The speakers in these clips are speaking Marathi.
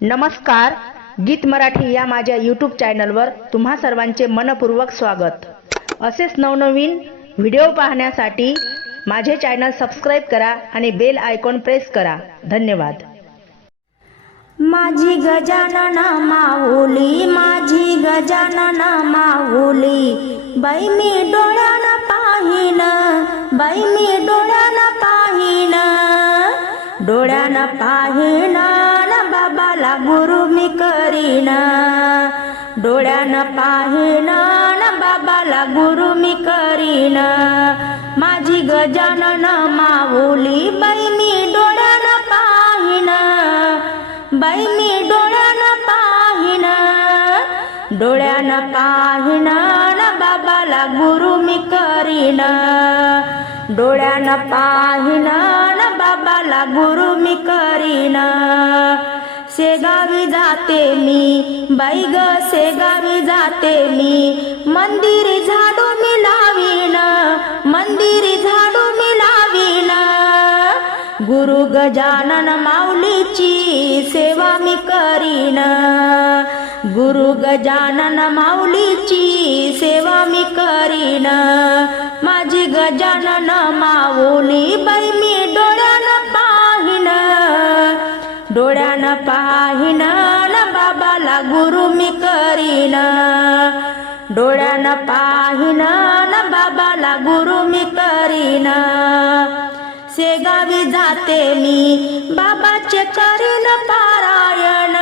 नमस्कार गीत मराठी या माझ्या यूट्यूब चॅनलवर तुम्हा सर्वांचे मनपूर्वक स्वागत. असेच नवनवीन व्हिडिओ पाहण्यासाठी माझे चॅनल सबस्क्राईब करा आणि बेल आयकॉन प्रेस करा. धन्यवाद. माझी गजानन माऊली माझी गजानन माऊली बाई मी डोळ्यानं पाहिलं बाई मी डोळ्यानं पाहिना ना बाबाला गुरु मी करीन डोळ्यानं पाहिना ना बाबाला गुरु मी करीन माझी गजानन माऊली बाई मी डोळ्यानं पाहिना बाई मी डोळ्यानं पाहिना डोळ्यानं पाहिना ना बाबाला गुरु मी करीन डोळ्यानं पाहिना न गुरु मी करीन. शेगावी जाते मी बाई ग शेगावी जाते मी. मंदिरी झाडू मी लावीन मंदिरी झाडू मी लावीन. गुरु गजानन माऊलीची सेवा मी करीन. गुरु गजानन माऊलीची सेवा मी करीन. माझी गजानन माऊली बाई पाहिन ना बाबाला गुरु मी करीन. डोळ्यानं पाहिन ना बाबाला गुरु मी करीन. शेगावी जाते मी बाबाचे करीन पारायण.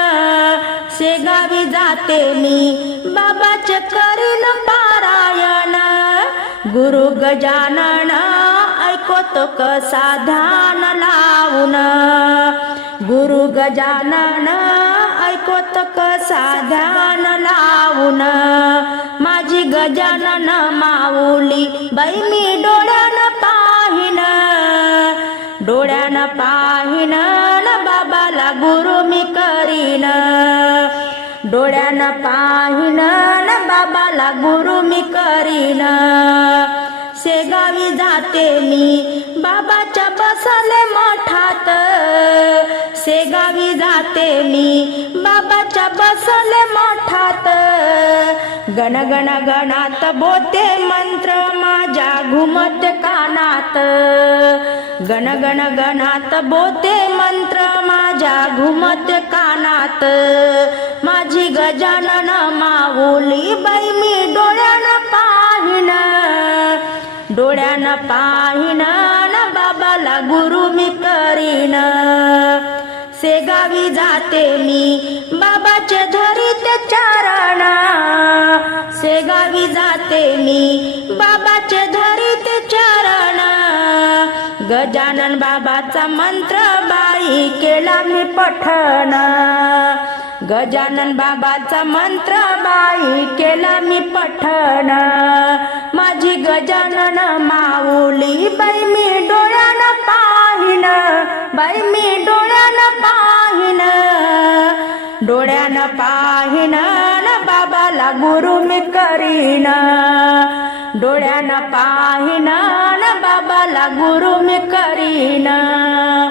शेगावी जाते मी बाबाचे करीन पारायण. गुरु गजानन ऐकतो कसा ध्यान लावून. गुरु गजानन ऐकोत कसा ध्यान लावून. माझी गजानन माऊली बाई मी डोळ्यानं पाहिन. डोळ्यानं पाहिन न बाबाला गुरु मी करीन. डोळ्यानं पाहिन न बाबाला गुरु मी करीन. शेगावी जाते मी बाबाच्या बसले मठात मी बाबाच्या बसले मठात. गण गण गणात बोते मंत्र माझ्या घुमत कानात. गण गण गणात बोते मंत्र माझ्या घुमत कानात. माझी गजानन माऊली बाई मी डोळ्यानं पाहिन. डोळ्यानं पाहिन बाबाला गुरु मी करीन. शेगावी जाते मी. बाबाचे धरीत से गावी जाते मी. बाबाचे धरीत चारणा. गजानन बाबाचा मंत्र बाई केला मी पठण. गजानन बाबाचा मंत्र बाई केला मी पठण. माझी गजानन माऊली बाई मी डोळ्यानं पाहिन बाबाला गुरु मी करीन. डोळ्यानं पाहिन बाबाला गुरु मी करीन.